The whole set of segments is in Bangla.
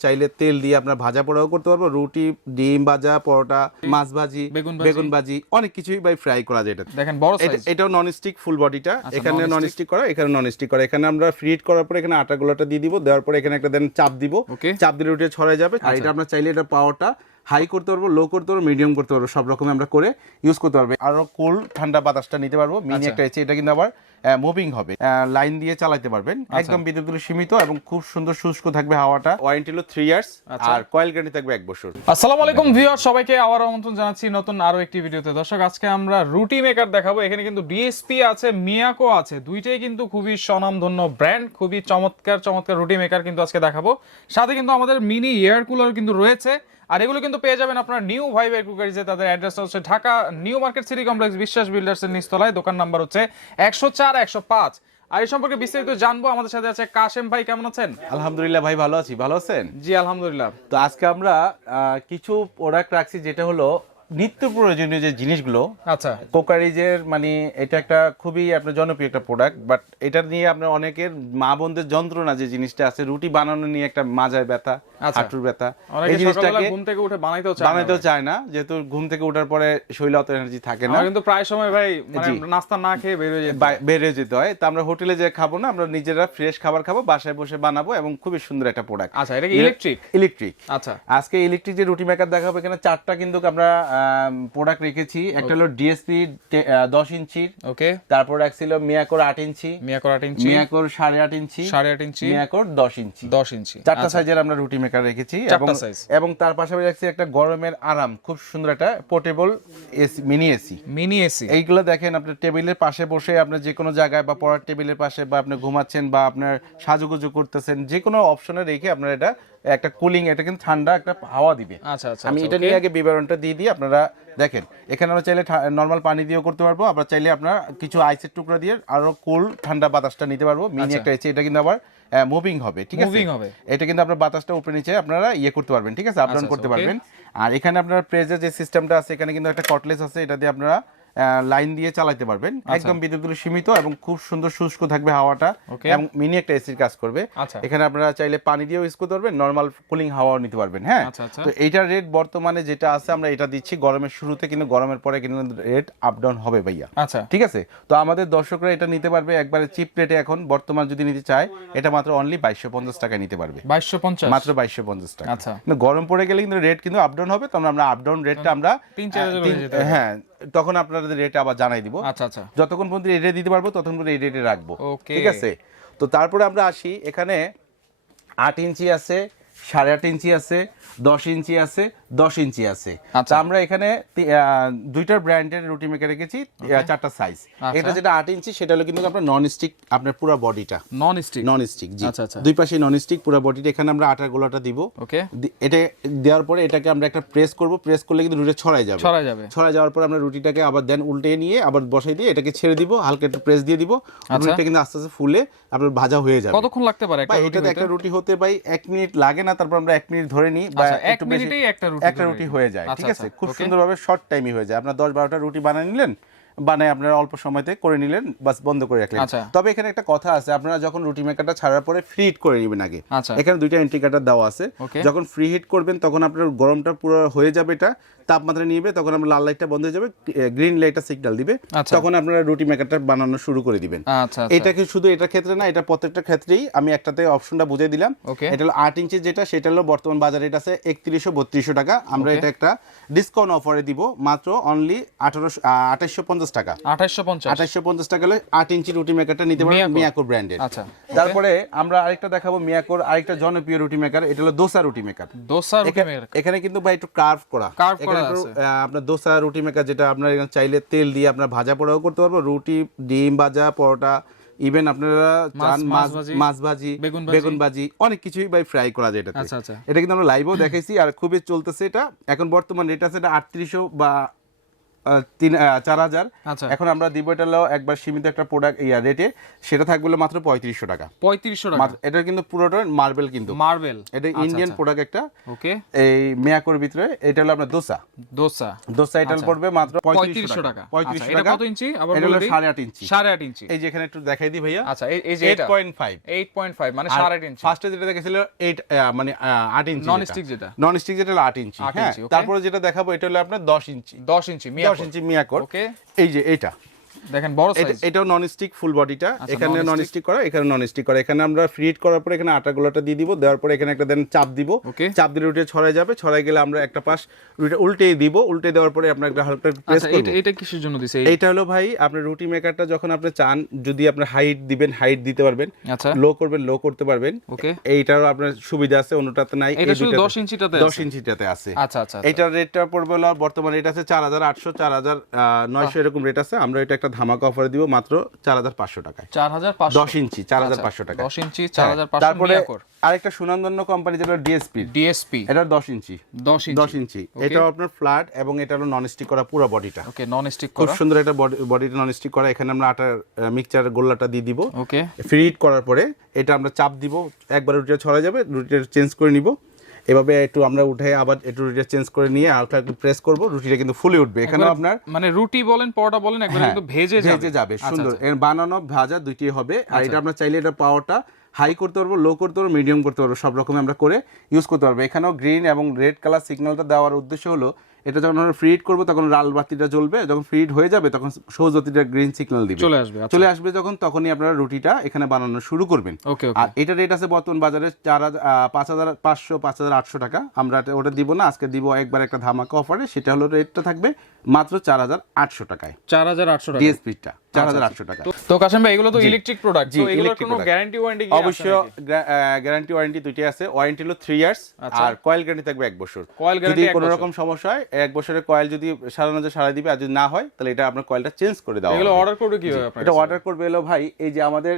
চাইলে তেল দিয়ে আপনার ভাজা পোড়াও করতে পারব। রুটি ডিম ভাজা পরোটা মাছ ভাজি বেগুন ভাজি। অনেক কিছুই ভাই ফ্রাই করা যায় এটাতে। দেখেন বড় এটা- এটাও নন স্টিক ফুল বডিটা এখানে non-stick। নন স্টিক করা এখানে নন স্টিক করা। এখানে আমরা ফ্রিট করার পরে এখানে আটা গোলাটা দিয়ে দিব দেওয়ার পরে এখানে একটা দেন চাপ দিব। চাপ দিলে রুটি ছড়াই যাবে। আর এটা আপনার চাইলে এটা পাওয়ারটা হাই করতে পারব লো করতে পারব মিডিয়াম করতে পারব সব রকম আমরা করে ইউজ করতে পারব। আরও কোল্ড ঠান্ডা বাতাসটা নিতে পারব। মিনি আচ্ছা। একটা এসে এটা কিন্তু আবার মুভিং হবে। লাইন দিয়ে চালাতে পারবেন। একদম বিদ্যুৎ সীমিত এবং খুব সুন্দর শুষ্ক থাকবে হাওয়াটা। ওয়ারেন্টি হলো থ্রি ইয়ার্স আচ্ছা। আর কয়েল গ্যারান্টি থাকবে এক বছর। আসসালামু আলাইকুম ভিউয়ার সবাইকে আবার আমন্ত্রণ জানাচ্ছি নতুন আরও একটি ভিডিওতে। দর্শক আজকে আমরা রুটি মেকার দেখাবো। এখানে কিন্তু ডিএসপি আছে মিয়াকো আছে। দুইটাই কিন্তু খুবই স্বনামধন্য ব্র্যান্ড খুবই চমৎকার চমৎকার রুটি মেকার কিন্তু আজকে দেখাবো। সাথে কিন্তু আমাদের মিনি এয়ার কুলার কিন্তু রয়েছে। আর এগুলো কিন্তু পেয়ে যাবেন আপনার নিউ ভাইব এয়ার কুকারিজে। তাদের অ্যাড্রেস হচ্ছে Dhaka new market city complex Biswas builders এর নিচতলায়। দোকান নাম্বার হচ্ছে একশো চার একশো পাঁচ। আর এই সম্পর্কে বিস্তারিত জানব। আমাদের সাথে আছে কাশেম ভাই কেমন আছেন? আলহামদুলিল্লাহ ভাই ভালো আছি। ভালো আছেন? জি আলহামদুলিল্লাহ। তো আজকে আমরা আহ, কিছু প্রোডাক্ট রাখছি যেটা হলো নিত্য প্রয়োজনীয় যে জিনিসগুলো আচ্ছা। কোকারিজের মানে এটা একটা খুবই আপনার জনপ্রিয় একটা প্রোডাক্ট বাট এটা নিয়ে আপনার অনেকের মা বোনদের যন্ত্রণা যে জিনিসটা আছে রুটি বানানো নিয়ে একটা মাজায় ব্যথা আচ্ছা। হাঁটুর ব্যথা এই জিনিসটাকে ঘুম থেকে উঠে বানাইতেও চায় বানাইতেও চায় না যেহেতু ঘুম থেকে ওঠার পরে শরীরে অত এনার্জি থাকে না। কিন্তু প্রায় সময় ভাই মানে নাস্তা না খেয়ে বের হয়ে যেত বা- বেড়ে যেতে হয়। তো আমরা হোটেলে যে খাব না আমরা নিজেরা ফ্রেশ খাবার খাব বাসায় বসে বানাবো এবং খুবই সুন্দর একটা প্রোডাক্ট আচ্ছা এটা কি ইলেকট্রিক ইলেকট্রিক আচ্ছা। আজকে ইলেকট্রিক যে রুটি মেকার দেখাবো এখানে চারটা কিন্তু আমরা প্রোডাক্ট রেখেছি। একটা হলো ডিএসপি দশ ইঞ্চির ওকে তারপর রাখছিল মিয়াকোর আট ইঞ্চি। মিয়াকোর আট ইঞ্চি। মিয়াকোর সাড়ে আট ইঞ্চি। সাড়ে আট ইঞ্চি। মিয়াকোর দশ ইঞ্চি। দশ ইঞ্চি। চারটা সাইজের আমরা রুটি মেকার রেখেছি। এবং এবং তার পাশাপাশি রাখছি একটা গরমের আরাম। খুব সুন্দর একটা portable AC mini AC. Mini AC. এইগুলো দেখেন আপনার টেবিলের পাশে বসে আপনার যে কোনো জায়গায় বা পড়ার টেবিলের পাশে বা আপনি ঘুমাচ্ছেন বা আপনার সাজুগুজু করতেছেন যে কোনো অপশনে রেখে আপনার এটা একটা কুলিং এটা কিন্তু ঠান্ডা একটা হাওয়া দিবে। আচ্ছা আচ্ছা আমি আচ্ছা, এটা নিয়ে আগে বিবরণটা দিয়ে দিই আপনারা দেখেন এখানে আমরা চাইলে নর্মাল পানি দিয়েও করতে পারব আবার চাইলে আপনার কিছু আইসের টুকরা দিয়ে আরও কোল্ড ঠান্ডা বাতাসটা নিতে পারব। মিনি আচ্ছা। একটা এসি এটা কিন্তু আবার মুভিং হবে ঠিক আছে? হবে। এটা কিন্তু আপনার বাতাসটা উপরে নিচে আপনারা ইয়ে করতে পারবেন ঠিক আছে? আপ ডাউন আচ্ছা, করতে পারবেন। আর এখানে আপনার প্রেজের যে সিস্টেমটা আছে এখানে কিন্তু একটা কটলেস আছে এটা দিয়ে আপনারা লাইন দিয়ে চালাতে পারবেন আচ্ছা। একদম বিদ্যুৎ সীমিত এবং খুব সুন্দর শুষ্ক থাকবে হাওয়াটা এবং মিনি একটা এসির কাজ করবে আচ্ছা। এখানে আপনারা চাইলে পানি দিয়েও ইউজ করতে পারবেন নর্মাল কুলিং হাওয়াও নিতে পারবেন হ্যাঁ আচ্ছা। তো এইটার রেট বর্তমানে যেটা আছে আমরা এটা দিচ্ছি গরমের শুরুতে কিন্তু গরমের পরে কিন্তু রেট আপ ডাউন হবে ভাইয়া আচ্ছা ঠিক আছে তো আমাদের দর্শকরা এটা নিতে পারবে একবারে চিপ রেটে এখন বর্তমান যদি নিতে চায় এটা মাত্র অনলি বাইশশো পঞ্চাশ টাকায় নিতে পারবে বাইশশো পঞ্চাশ মাত্র বাইশশো পঞ্চাশ টাকা আচ্ছা। গরম পড়ে গেলে কিন্তু রেট কিন্তু আপ ডাউন হবে তখন আমরা আপ ডাউন রেটটা আমরা তিন চার। হ্যাঁ তখন আপনাদের রেট আবার জানাই দিব। আচ্ছা আচ্ছা। যতক্ষণ পর্যন্ত এই রেটে দিতে পারব ততক্ষণ পর্যন্ত এই রেটে রাখব. ঠিক আছে? তো তারপরে আমরা আসি এখানে আট ইঞ্চি আছে সাড়ে আট ইঞ্চি আছে দশ ইঞ্চি আছে দশ ইঞ্চি আছে। আচ্ছা। আমরা এখানে দুইটার ব্র্যান্ডের রুটি মেকার রেখেছি চারটা সাইজ আচ্ছা। এটা যেটা আট ইঞ্চি সেটা হলো কিন্তু আপনার নন স্টিক আপনার পুরো বডিটা নন স্টিক নন স্টিক জি। আচ্ছা, আচ্ছা। দুই পাশে নন স্টিক পুরো বডিটা এখানে আমরা আটার গোলাটা দিব। ওকে। এটা দেওয়ার পরে এটাকে আমরা একটা প্রেস করব। প্রেস করলে কিন্তু রুটি ছড়াই যাবে। ছড়াই যাবে। ছড়া যাওয়ার পর আমরা রুটিটাকে আবার দেন উল্টে নিয়ে আবার বসাই দিয়ে এটাকে ছেড়ে দিব হালকা একটু প্রেস দিয়ে দিব। রুটিটা কিন্তু আস্তে আস্তে ফুলে আপনার ভাজা হয়ে যাবে। কতক্ষণ লাগতে পারে একটা রুটি এটাতে একটা রুটি হতে ভাই এক মিনিট লাগে না তারপর আমরা এক মিনিট ধরে নিই বা এক একটু বেশি- মিনিটেই একটা একটা রুটি হয়ে যায় আচ্ছা, ঠিক আছে? আচ্ছা, খুব. সুন্দরভাবে শর্ট টাইমই হয়ে যায়। আপনার দশ বারোটা রুটি বানিয়ে নিলেন বানায় আপনারা অল্প সময়তে করে নিলেন বাস বন্ধ করে রাখলেন। আচ্ছা। তবে এখানে একটা কথা আছে আপনারা যখন রুটি মেকারটা ছাড়ার পরে ফ্রি হিট করে নেবেন আগে। আচ্ছা। এখানে দুইটা ইন্ডিকেটর দেওয়া আছে। যখন ফ্রি হিট করবেন তখন আপনার গরমটা পুরো হয়ে যাবে এটা তাপমাত্রা নিবে তখন আমরা লাল লাইটটা বন্ধ হয়ে যাবে গ্রিন লাইটটা সিগন্যাল দিবে। আচ্ছা। তখন আপনারা রুটি মেকারটা বানানো শুরু করে দিবেন। এটা কি শুধু এটার ক্ষেত্রে না এটা প্রত্যেকটা ক্ষেত্রেই আমি একটাতে অপশনটা বুঝিয়ে দিলাম। এটা হলো আট ইঞ্চি যেটা সেটা হলো বর্তমান বাজারে এটা আছে একত্রিশশো বত্রিশশো টাকা। আমরা এটা একটা ডিসকাউন্ট অফারে দিব মাত্র অনলি আঠারোশো আঠাশশো পঞ্চাশ টাকা। আঠাশশো পঞ্চাশ। আঠাশশো পঞ্চাশ টাকা হলে আট ইঞ্চি রুটি মেকারটা নিতে পারবেন মিয়াকো। ব্র্যান্ডের আচ্ছা, তারপরে আমরা আরেকটা দেখাবো মিয়াকোর আরেকটা জনপ্রিয় রুটি মেকার এটা হলো দোসা রুটি মেকার দোসা রুটি মেকার এখানে কিন্তু ভাই একটু কার্ভ করা। এখানে করা আছে। আপনার দোসা রুটি মেকার যেটা আপনার এখানে চাইলে তেল দিয়ে আপনার ভাজা পোড়াও করতে পারব। রুটি ডিম ভাজা পরোটা ইভেন আপনারা চান মাছ মাছ ভাজি, বেগুন ভাজি। অনেক কিছুই ভাই ফ্রাই করা যায় এটাতে। আচ্ছা, আচ্ছা। এটা কিন্তু আমরা লাইভও দেখাইছি আর খুবই চলতেছে এটা। এখন বর্তমান রেট আছে এটা আটত্রিশশো বা তিন চার হাজার। আচ্ছা। এখন আমরা দিব এটা একবার সীমিত একটা প্রোডাক্ট ইয়া রেটে সেটা থাকবে মাত্র পঁয়ত্রিশশো টাকা। পঁয়ত্রিশশো টাকা। এটা কিন্তু পুরোটা মার্বেল কিন্তু। মার্বেল এটা ইন্ডিয়ান প্রোডাক্ট একটা। ওকে এই মেয়াকোর ভিতরে এটা হলো আপনার দোসা। দোসা। দোসা এটা পড়বে মাত্র পঁয়ত্রিশশো টাকা। পঁয়ত্রিশশো আচ্ছা, টাকা। কত ইঞ্চি? আবার এটা হলো সাড়ে আট ইঞ্চি। সাড়ে আট ইঞ্চি। এই যে এখানে একটু দেখাই দিই ভাইয়া। আচ্ছা এই- যে eight point five eight point five মানে সাড়ে আট ইঞ্চি। ফার্স্টে যেটা দেখেছিল এইট মানে আট ইঞ্চি Non-stick যেটা? নন স্টিক যেটা হলো আট ইঞ্চি হ্যাঁ। তারপরে যেটা দেখাবো এটা হলো আপনার দশ ইঞ্চি। দশ ইঞ্চি দশ ইঞ্চি ওকে। এই যে এটা দেখেন বড় সাইজ এটাও নন স্টিক ফুল বডিটা আচ্ছা, এখানে নন স্টিক করা এখানে নন স্টিক করা। এখানে আমরা ফ্রিট করার পরে এখানে আটা গুলোটা দিয়ে দিব দেওয়ার পরে এখানে একটা দেন চাপ দিব। চাপ দিলে রুটি ছড়াই যাবে ছড়াই গেলে আমরা একটা পাশ রুটিটা উল্টে দিব উল্টে দেওয়ার পরে আপনার একটা হালকা প্রেস আচ্ছা করব। এটা এটা কিসের জন্য দিছে? এইটা হলো ভাই আপনার রুটি মেকারটা যখন আপনি চান যদি আপনার হাইট দিবেন হাইট দিতে পারবেন। আচ্ছা। লো করবেন লো করতে পারবেন। ওকে। এইটারও আপনার সুবিধা আছে অন্যটাতে নাই। এটা শুধু দুইটাতে- দশ ইঞ্চিটাতে দশ আছে? ইঞ্চিটাতে আছে। আচ্ছা আচ্ছা এইটার রেটটা পড়বে বর্তমানে এটা আছে চার হাজার আটশো চার হাজার নয়শো এরকম রেট আছে। আমরা এটা একটা ধামাকা অফারে দিব মাত্র চার হাজার পাঁচশো টাকায়। চার হাজার দশ ইঞ্চি চার হাজার পাঁচশো টাকা দশ ইঞ্চি চার হাজার হ্যাঁ, তারপরে আরেকটা সুনামধন্য কোম্পানি যেটা ডিএসপি ডিএসপি এটা দশ ইঞ্চি। দশ ইঞ্চি। দশ ইঞ্চি। এটাও আপনার ফ্ল্যাট এবং এটা হলো নন স্টিক করা পুরো বডিটা ওকে নন স্টিক খুব সুন্দর একটা বডিটা নন স্টিক করা। এখানে আমরা আটার মিক্সচার গোল্লাটা দিয়ে দিব। ওকে ফ্রি হিট করার পরে এটা আমরা চাপ দিব। একবার রুটিটা ছড়া যাবে রুটিটা চেঞ্জ করে নিব। এভাবে একটু আমরা উঠে আবার একটু রুটিটা চেঞ্জ করে নিয়ে হালকা একটু প্রেস করব রুটিটা কিন্তু ফুলে উঠবে। এখানে আপনার মানে রুটি বলেন পরোটা বলেন একবার হ্যাঁ, কিন্তু ভেজে যাবে ভেজে যাবে। আচ্ছা, সুন্দর। আচ্ছা। এর বানানো ভাজা দুইটি হবে। আর এটা আপনার চাইলে এটা পাওয়াটা হাই করতে পারব লো করতে পারব মিডিয়াম করতে পারব সব রকম আমরা করে ইউজ করতে পারব। এখানেও গ্রিন এবং রেড কালার সিগন্যালটা দেওয়ার উদ্দেশ্য হলো এটা যখন আমরা ফ্রিড করব তখন লাল বাতিটা জ্বলবে। যখন ফ্রিড হয়ে যাবে তখন সবুজ বাতিটা গ্রিন সিগন্যাল দিবে। চলে আসবে আচ্ছা। চলে আসবে যখন তখনই আপনারা রুটিটা এখানে বানানো শুরু করবেন। ওকে আর এটা রেট আছে বর্তমান বাজারে চার পাঁচ হাজার পাঁচশো পাঁচ হাজার আটশো টাকা। আমরা ওটা দিব না আজকে দিব একবার একটা ধামাকা অফারে সেটা হলো রেটটা থাকবে মাত্র চার হাজার আটশো টাকায়। চার হাজার আটশো টাকা ডিএসপিটা চার হাজার আটশো টাকা। তো- তো কাশেম ভাই এগুলো তো ইলেকট্রিক প্রোডাক্ট জি, তো এগুলোর কোনো গ্যারান্টি ওয়ারেন্টি অবশ্য গ্যারান্টি ওয়ারেন্টি দুইটি আছে। ওয়ারেন্টি হলো থ্রি ইয়ার্স আচ্ছা। আর কয়েল গ্যারান্টি থাকবে এক বছর। যদি কোনো রকম সমস্যা হয় বছরের কয়েল যদি সারানো যায় সারা দিবে আর যদি না হয় তাহলে এটা আপনার কয়েলটা চেঞ্জ করে এগুলো অর্ডার করবে কি আপনার এটা অর্ডার করবে এলো ভাই এই যে আমাদের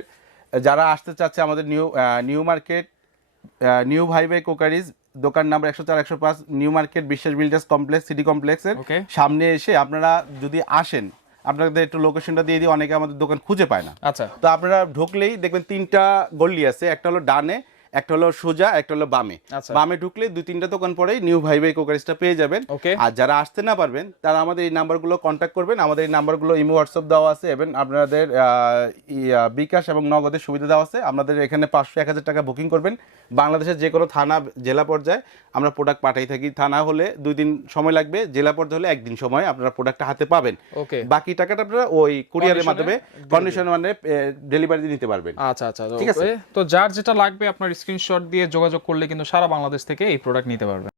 যারা আসতে চাচ্ছে আমাদের নিউ নিউ মার্কেট নিউ ভাই ভাই কোকারিজ দোকান নাম্বার একশো চার একশো পাঁচ new market Biswas builders complex city কমপ্লেক্সের সামনে এসে আপনারা যদি আসেন আপনাদের একটু লোকেশনটা দিয়ে দিই অনেকে আমাদের দোকান খুঁজে পায় না। আচ্ছা। তো আপনারা ঢুকলেই দেখবেন তিনটা গলি আছে একটা হলো ডানে একটা হলো সোজা একটা হলো বামে। আচ্ছা। বামে ঢুকলে দুই তিনটা দোকান পরেই নিউ ভাই ভাই কোকারিজটা পেয়ে যাবেন. আর যারা আসতে না পারবেন তারা আমাদের এই নাম্বারগুলো কন্ট্যাক্ট করবেন। আমাদের এই নাম্বারগুলো ইমো হোয়াটসঅ্যাপ দেওয়া আছে এবং আপনাদের বিকাশ এবং নগদের সুবিধা দেওয়া আছে। আমাদের এখানে পাঁচশো এক হাজার টাকা বুকিং করবেন। বাংলাদেশের যে কোনো থানা জেলা পর্যায়ে আমরা প্রোডাক্ট পাঠাই থাকি। থানা হলে দুই দিন সময় লাগবে জেলা পর্যায়ে হলে একদিন সময় আপনারা প্রোডাক্টটা হাতে পাবেন। বাকি টাকাটা আপনারা ওই কুরিয়ারের মাধ্যমে কন্ডিশন মানে ডেলিভারি নিতে পারবেন। আচ্ছা আচ্ছা ঠিক আছে। তো যার যেটা লাগবে আপনার স্ক্রিনশট দিয়ে যোগাযোগ করলে কিন্তু সারা বাংলাদেশ থেকে এই প্রোডাক্ট নিতে পারবেন।